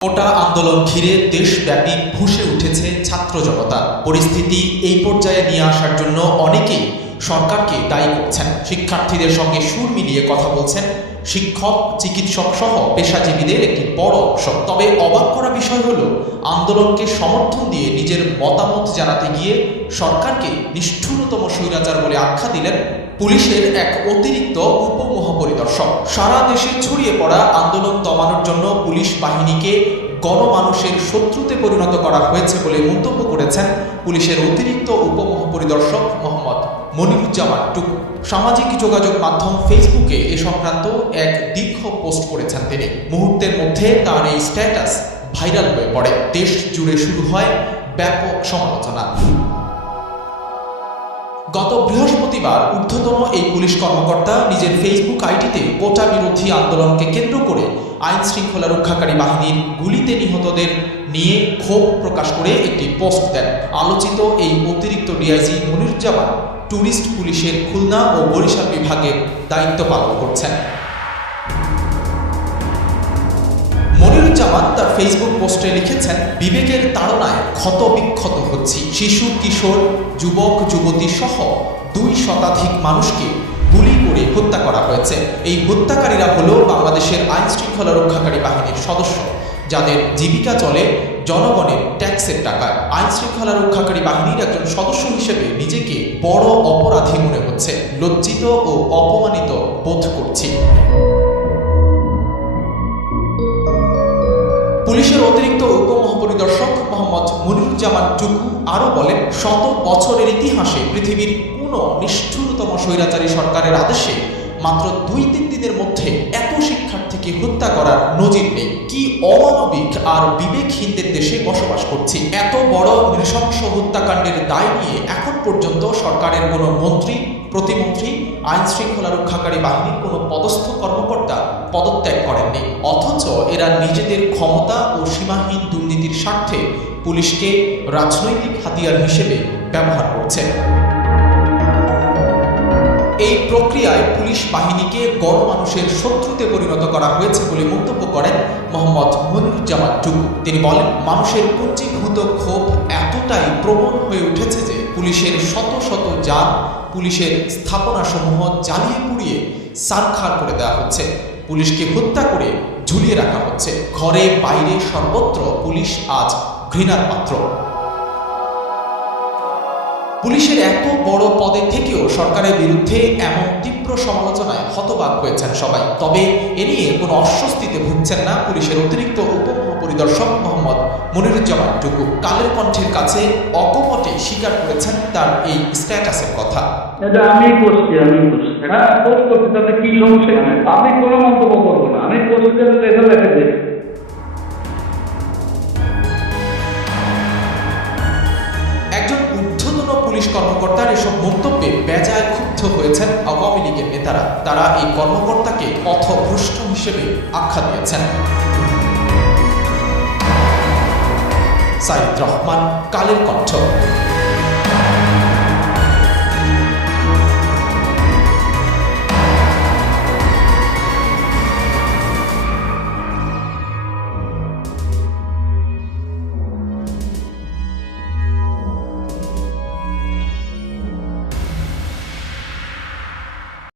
কোটা আন্দোলন ঘিরে দেশব্যাপী ফুঁসে উঠেছে ছাত্র জনতা। পরিস্থিতি এই পর্যায়ে নিয়ে আসার জন্য অনেকেই সরকারকে দায়ী করছেন। শিক্ষার্থীদের সঙ্গে সুর মিলিয়ে কথা বলছেন শিক্ষক, চিকিৎসক সহ পেশাজীবীদের একটি বড় অংশ। তবে অবাক করা বিষয় হলো, আন্দোলনকে সমর্থন দিয়ে নিজের মতামত জানাতে গিয়ে সরকারকে নিষ্ঠুরতম স্বৈরাচার বলে আখ্যা দিলেন পুলিশের এক অতিরিক্ত উপমহাপরিদর্শক। সারা দেশে ছড়িয়ে পড়া আন্দোলন দমানোর জন্য পুলিশ বাহিনীকে গণমানুষের শত্রুতে পরিণত করা হয়েছে বলে মন্তব্য করেছেন পুলিশের অতিরিক্ত উপমহাপরিদর্শক মোহাম্মদ মনিরুজ্জামান টুকু। সামাজিক যোগাযোগ মাধ্যম ফেসবুকে এ সংক্রান্ত এক দীর্ঘ পোস্ট করেছেন তিনি। মুহূর্তের মধ্যে তার এই স্ট্যাটাস ভাইরাল হয়ে পড়ে। দেশ জুড়ে শুরু হয় ব্যাপক সমালোচনা। গত বৃহস্পতিবার ঊর্ধ্বতন এই পুলিশ কর্মকর্তা নিজের ফেসবুক আইডিতে কোটা বিরোধী আন্দোলনকে কেন্দ্র করে আইন শৃঙ্খলা রক্ষাকারী বাহিনীর গুলিতে নিহতদের নিয়ে ক্ষোভ প্রকাশ করে একটি পোস্ট দেন। আলোচিত এই অতিরিক্ত ডিআইজি মনিরুজ্জামান ট্যুরিস্ট পুলিশের খুলনা ও বরিশাল বিভাগের দায়িত্ব পালন করছেন। মনিরুজ্জামান তার ফেসবুক পোস্টে লিখেছেন, বিবেকের তাড়নায় ক্ষতবিক্ষত হচ্ছি। শিশু, কিশোর, যুবক, যুবতী সহ 2 শতাধিক মানুষকে গুলি করে হত্যা করা হয়েছে। এই হত্যাকারীরা হলো বাংলাদেশের আইন শৃঙ্খলা রক্ষাকারী বাহিনীর সদস্য, যাদের জীবিকা চলে জনগণের ট্যাক্সের টাকায়। আইন শৃঙ্খলা রক্ষাকারী বাহিনীর একজন সদস্য হিসেবে নিজেকে বড় অপরাধী মনে হচ্ছে। লজ্জিত ও অপমানিত বোধ করছি। পুলিশের অতিরিক্ত উপমহাপরিদর্শক মোহাম্মদ মনিরুজ্জামান টুকু আরও বলেন, শত বছরের ইতিহাসে পৃথিবীর কোনো নিষ্ঠুরতম স্বৈরাচারী সরকারের আদেশে মাত্র 2-3 দিনের মধ্যে এত শিক্ষার্থীকে হত্যা করার নজির নেই। কি অমানবিক আর বিবেকহীনদের দেশে বসবাস করছি। এত বড় নৃশংস হত্যাকাণ্ডের দায় নিয়ে এখন পর্যন্ত সরকারের কোনো মন্ত্রী, প্রতিমন্ত্রী, আইন শৃঙ্খলা রক্ষাকারী বাহিনীর কোনো পদস্থ কর্মকর্তা পদত্যাগ করেননি। অথচ এরা নিজেদের ক্ষমতা ও সীমাহীন দুর্নীতির স্বার্থে পুলিশকে রাজনৈতিক হাতিয়ার হিসেবে ব্যবহার করছে। এই প্রক্রিয়ায় পুলিশ বাহিনীকে গণমানুষের শত্রুতে পরিণত করা হয়েছে বলে মন্তব্য করেন মোহাম্মদ মনিরুজ্জামান টুকু। তিনি বলেন, মানুষের পুঞ্জীভূত ক্ষোভ এতটাই প্রবল হয়ে উঠেছে যে পুলিশের শত শত যান, পুলিশের স্থাপনাসমূহ জ্বালিয়ে পুড়িয়ে ছারখার করে দেওয়া হচ্ছে। পুলিশকে হত্যা করে ঝুলিয়ে রাখা হচ্ছে। ঘরে বাইরে সর্বত্র পুলিশ আজ ঘৃণার পাত্র। পুলিশের এত বড় পদে থেকেও সরকারের বিরুদ্ধে এমন তীব্র সমালোচনায় হতবাক হয়েছেন সবাই। তবে এ নিয়ে কোনো অস্বস্তিতে ভুগছেন না পুলিশের অতিরিক্ত উপমহাপরিদর্শক মোহাম্মদ মনিরুজ্জামান টুকু। কালের কণ্ঠের কাছে অকপটে স্বীকার করেছেন তার এই স্ট্যাটাসের কথা। এটা আমি করছি। হ্যাঁ, পোস্ট করছি, তাতে কি সমস্যা? আমি কোনো মন্তব্য করবো না। আমি করছি যে লেখা লেখে একজন ঊর্ধ্বতন পুলিশ কর্মকর্তার এসব মন্তব্যে বেজায় ক্ষুব্ধ হয়েছেন আওয়ামী লীগের নেতারা। তারা এই কর্মকর্তাকে পথভ্রষ্ট হিসেবে আখ্যা দিয়েছেন। সাইদ রহমান, কালের কণ্ঠ।